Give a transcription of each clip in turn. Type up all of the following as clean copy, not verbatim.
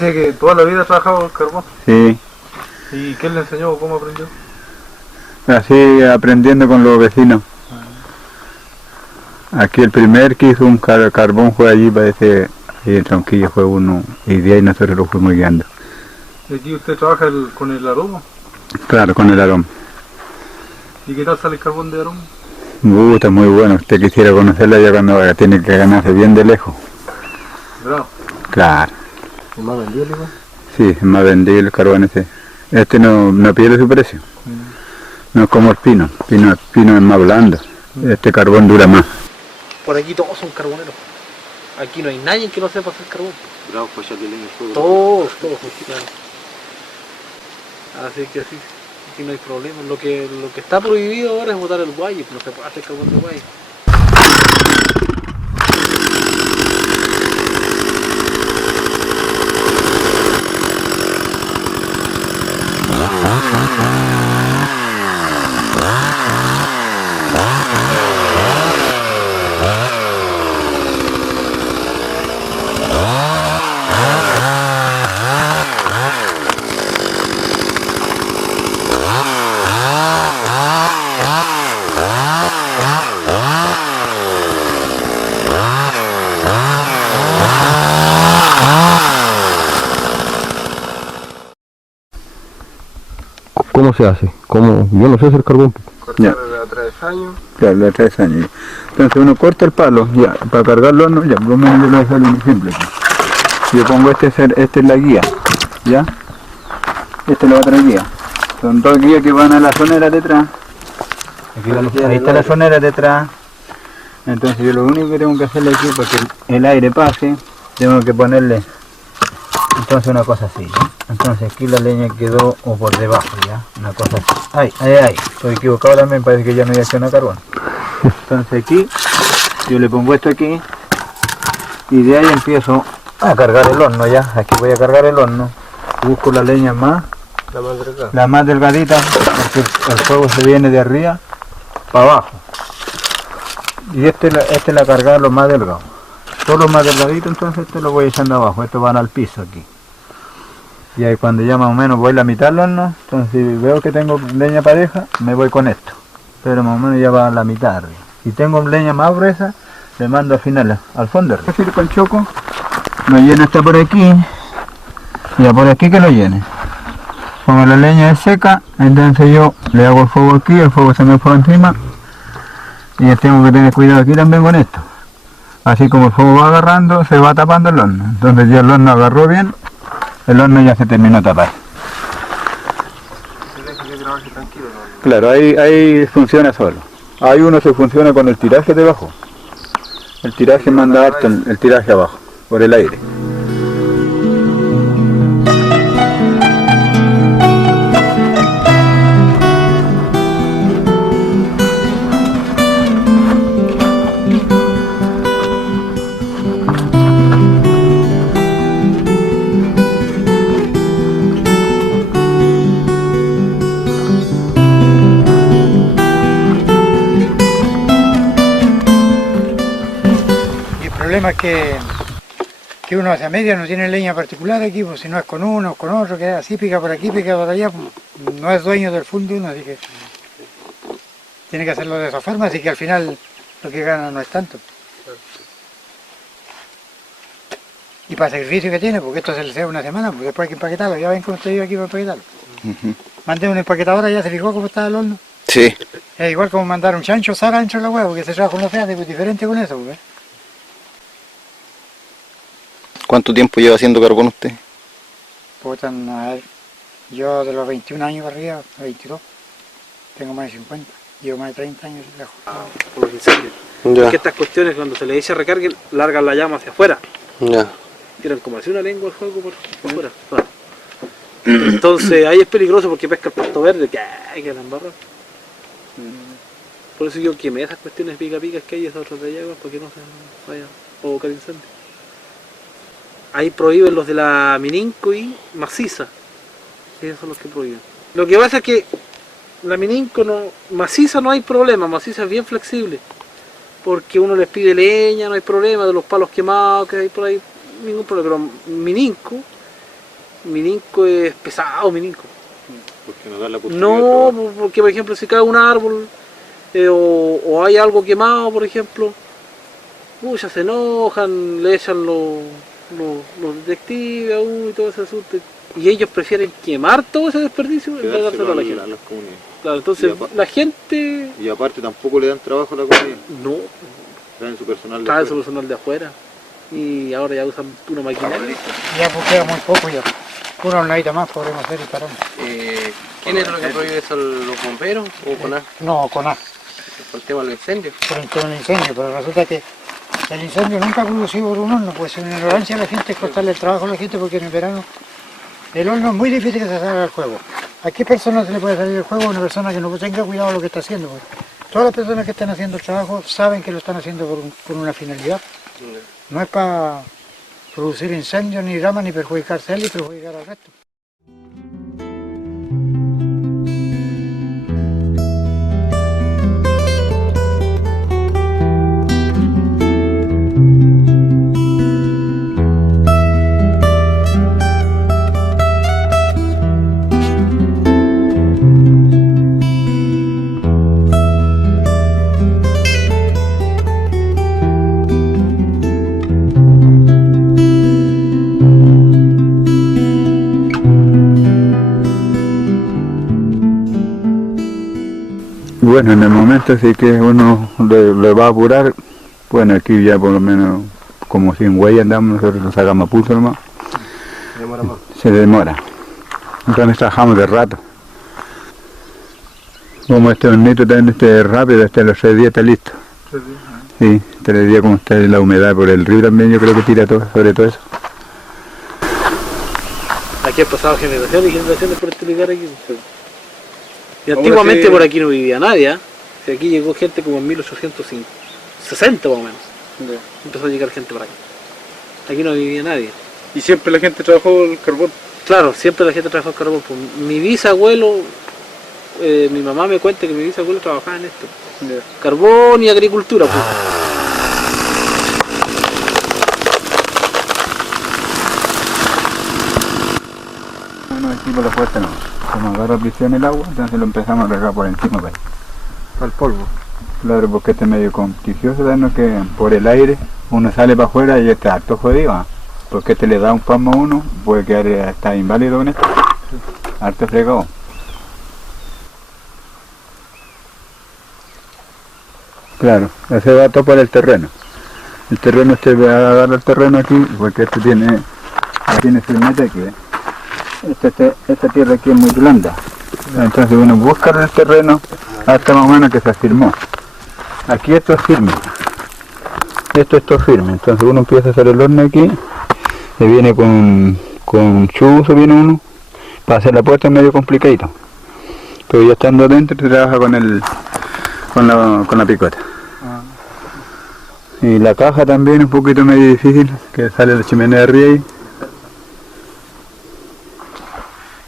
dice que toda la vida ha trabajado el carbón. Sí. ¿Y quién le enseñó o cómo aprendió? Así aprendiendo con los vecinos. Aquí el primer que hizo un carbón fue allí, parece, ahí en Tronquillo fue uno, y de ahí nosotros lo fuimos guiando. ¿Y aquí usted trabaja con el aroma? Claro, con el aroma. ¿Y qué tal sale el carbón de aroma? Está muy bueno. Usted quisiera conocerla ya cuando tiene que ganarse bien de lejos. ¿Verdad? Claro. ¿Es más vendido igual? Sí, es más vendido el carbón este. Este no pierde su precio. No es como el pino. El pino es más blando. Este carbón dura más. Por aquí todos son carboneros. Aquí no hay nadie que no sepa hacer carbón. Bravo, pues ya tienen el fuego. Todos, claro. Así que sí, aquí no hay problema. Lo que está prohibido ahora es botar el guay, no se puede hacer carbón de guay. ¿Cómo se hace? ¿Cómo? Yo no sé hacer carbón. Cortar a travesaño. Claro, la 3 años. Entonces uno corta el palo, ya, para cargar el horno, ya, por lo menos yo lo voy a hacer muy simple. Yo pongo esta es la guía, ¿ya? Esta es la otra guía. Son dos guías que van a la sonera detrás. Ahí está la sonera detrás. Entonces yo lo único que tengo que hacerle aquí, para que el aire pase, tengo que ponerle entonces una cosa así, ¿ya? Entonces aquí la leña quedó o por debajo, ya, una cosa así. Ay, estoy equivocado también, parece que ya no hay acción a carbón. Entonces aquí, yo le pongo esto aquí, y de ahí empiezo a cargar el horno ya. Aquí voy a cargar el horno, busco la leña la más delgadita, porque el fuego se viene de arriba para abajo. Y este es la cargada lo más delgado. Todo lo más delgadito, entonces este lo voy echando abajo, estos van al piso aquí. Y ahí cuando ya más o menos voy la mitad del horno, entonces si veo que tengo leña pareja, me voy con esto. Pero más o menos ya va a la mitad arriba. Si tengo leña más gruesa, le mando al final, al fondo. Es decir, con choco, lo lleno está por aquí, y ya por aquí que lo llene. Como la leña es seca, entonces yo le hago el fuego aquí, el fuego se me fue encima, y tengo que tener cuidado aquí también con esto. Así como el fuego va agarrando, se va tapando el horno. Entonces ya el horno agarró bien, el horno ya se terminó de tapar. Claro, ahí funciona solo. Ahí uno se funciona con el tiraje debajo. El tiraje manda harto el tiraje abajo, por el aire. El problema es que uno hacia media no tiene leña particular aquí, pues si no es con uno o con otro, que así pica por aquí, pica por allá, pues, no es dueño del fondo uno, así que tiene que hacerlo de esa forma, así que al final lo que gana no es tanto. Y para el sacrificio que tiene, porque esto se le hace una semana, pues después hay que empaquetarlo, ya ven cómo estoy yo aquí para empaquetarlo. Mandé una empaquetadora, ya se fijó cómo estaba el horno. Sí. Es igual como mandar un chancho sara dentro de la huevo, que se trabaja con los feas, pues diferente con eso, pues. ¿Cuánto tiempo lleva haciendo carbón usted? Puta, a ver, yo de los 21 años para arriba, 22, tengo más de 50, llevo más de 30 años lejos. Por los incendios. Es que estas cuestiones cuando se le dice recarguen, largan la llama hacia afuera. Ya. Tiran como así una lengua al fuego por fuera. Entonces ahí es peligroso porque pesca el pasto verde, que la embarra. Por eso yo quemé esas cuestiones pica que hay, esas otras de allá, para que no se vaya a provocar incendio. Ahí prohíben los de la Mininco y maciza. Esos son los que prohíben. Lo que pasa es que la Mininco maciza no hay problema, maciza es bien flexible. Porque uno les pide leña, no hay problema, de los palos quemados que hay por ahí, ningún problema. Pero Mininco Mininco es pesado, Mininco. Porque no da la posibilidad. No, porque por ejemplo si cae un árbol o hay algo quemado, por ejemplo, ya se enojan, le echan los detectives a uno y todo ese asunto. Y ellos prefieren quemar todo ese desperdicio en vez de dárselo a la gente. Claro, entonces la gente... Y aparte tampoco le dan trabajo a la comunidad. No, Traen su personal de trae su afuera. personal de afuera. Y ahora ya usan una maquinaria. Ya pues queda muy poco ya. Una hornadita más podremos hacer y paramos. ¿Quién es lo que prohíbe eso? ¿Los bomberos o CONAF? No, con A, Por el tema de los incendios. por el tema del incendio, pero resulta que el incendio nunca ha producido por un horno, pues en ignorancia de la gente es costarle el trabajo a la gente porque en el verano el horno es muy difícil que se salga del juego. ¿A qué persona se le puede salir del juego? A una persona que no tenga cuidado de lo que está haciendo. Pues. Todas las personas que están haciendo el trabajo saben que lo están haciendo por una finalidad. No es para producir incendios ni dramas, ni perjudicarse a él, ni perjudicar al resto. Bueno, en el momento sí que uno le va a apurar, bueno, aquí ya por lo menos como sin huella andamos, nosotros nos sacamos a pulso nomás, Demora más. se demora. Entonces trabajamos de rato. Como este hornito también rápido, a los 3 días está listo. Sí, 3 días como está la humedad por el río también, yo creo que tira todo, sobre todo eso. Aquí han pasado generaciones y generaciones por este lugar aquí. Y antiguamente por aquí no vivía nadie, ¿eh? Si aquí llegó gente como en 1860 más o menos. Empezó a llegar gente para acá. Aquí no vivía nadie. Y siempre la gente trabajó el carbón. Claro, siempre la gente trabajó en carbón. Pues, mi bisabuelo, mi mamá me cuenta que mi bisabuelo trabajaba en esto. Carbón y agricultura. Pues. Bueno, aquí por la puerta no. Como agarra prisión el agua, entonces lo empezamos a regar por encima para Al polvo. Claro, porque este es medio contigioso, ¿no? Que por el aire uno sale para afuera y está harto jodido, ¿eh? Porque este le da un palmo a uno, puede quedar hasta inválido con esto. Harto fregado. Claro, ese va a topar el terreno. El terreno este va a agarrar el terreno aquí, porque este tiene firmeza aquí, ¿eh? Esta tierra aquí es muy blanda. Entonces uno busca el terreno hasta más o menos que se afirmó. Aquí esto es firme. Esto es firme. Entonces uno empieza a hacer el horno aquí. Se viene con chuzo, viene uno. Para hacer la puerta es medio complicadito. Pero ya estando dentro se trabaja con la picota. Y la caja también es un poquito medio difícil, que sale la chimenea de arriba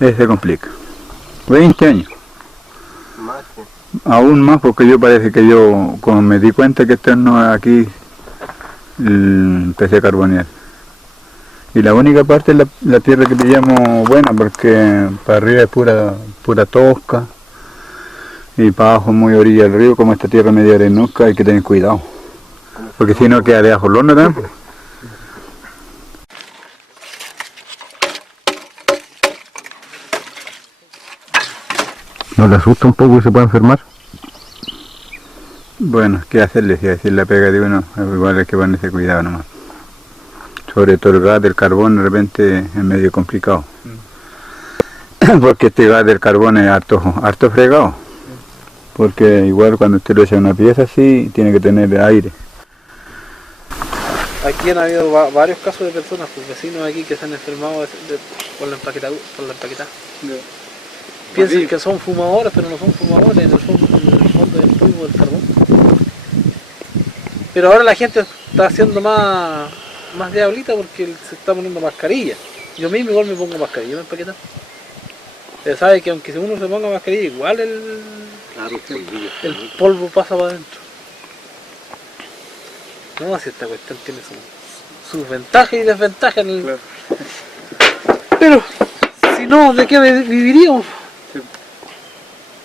y se complica. 20 años. Más. Aún más, porque yo parece que yo, como me di cuenta que este horno aquí, empecé a carbonear. Y la única parte es la tierra que pillamos buena, porque para arriba es pura tosca, y para abajo muy orilla del río, como esta tierra media arenosa, hay que tener cuidado. Porque si no queda debajo el horno también. ¿No le asusta un poco y se puede enfermar? Bueno, ¿qué hacerle? Si decir la pega de uno, igual hay que ponerse cuidado nomás. Sobre todo el gas del carbón de repente es medio complicado. Porque este gas del carbón es harto fregado. Porque igual cuando usted lo echa en una pieza así, tiene que tener aire. Aquí han habido varios casos de personas, pues, vecinos aquí que se han enfermado por la empaquetada. Piensan que son fumadores, pero no son fumadores, en el fondo del polvo del carbón. Pero ahora la gente está haciendo más diablita porque se está poniendo mascarilla. Yo mismo igual me pongo mascarilla, ¿me empaquetan? Usted sabe que aunque uno se ponga mascarilla, igual el polvo pasa para adentro. No, si esta cuestión tiene sus ventajas y desventajas. Pero No, ¿de qué viviríamos?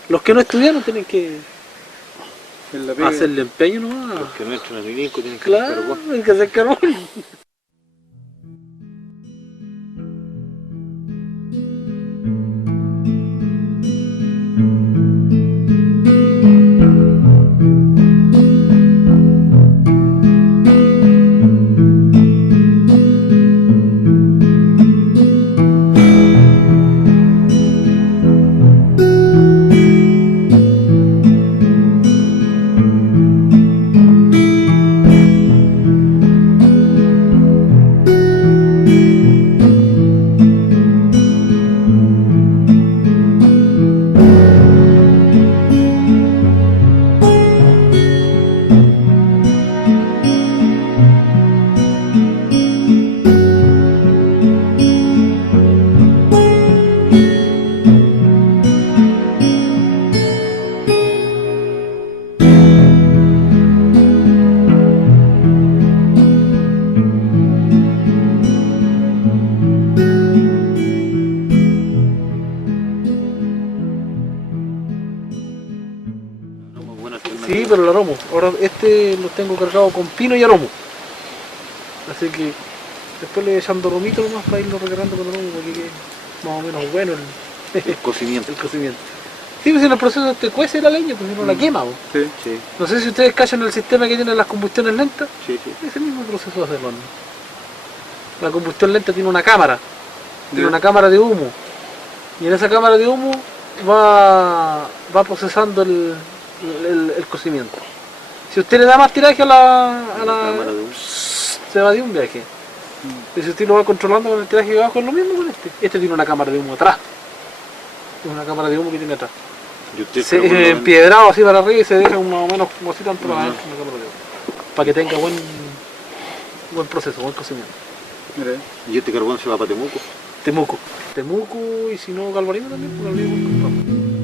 Los que no estudiaron tienen que hacerle empeño nomás. Los que no entran al Mininco tienen que Claro, hacer carbón. hay que hacer carbón. No, muy buena alternativa. Sí, pero el aromo. Ahora este lo tengo cargado con pino y aromo. Así que después le voy echando romito nomás para irlo recargando con aromo porque quede más o menos bueno El cocimiento. el cocimiento. Sí, pues en el proceso te cuece la leña, pues si no la quema. Pues. Sí. Sí, No sé si ustedes cachan el sistema que tienen las combustiones lentas. sí, sí. Es el mismo proceso de hacerlo. ¿No? La combustión lenta tiene una cámara. Tiene Ya. una cámara de humo. Y en esa cámara de humo va procesando el cocimiento. Si usted le da más tiraje a la cámara de humo. se va de un viaje. Y si usted lo va controlando con el tiraje de abajo es lo mismo con este. Este tiene una cámara de humo atrás. Es una cámara de humo que tiene atrás. Y usted Se carbón lo vende. empiedrado así para arriba y se deja más o menos como así tanto Ajá. adentro una cámara de humo. Para que tenga buen proceso, buen cocimiento. Mira. Y este carbón se va para Temuco. Temuco y si no Galvarino también, porque Galvarino compramos.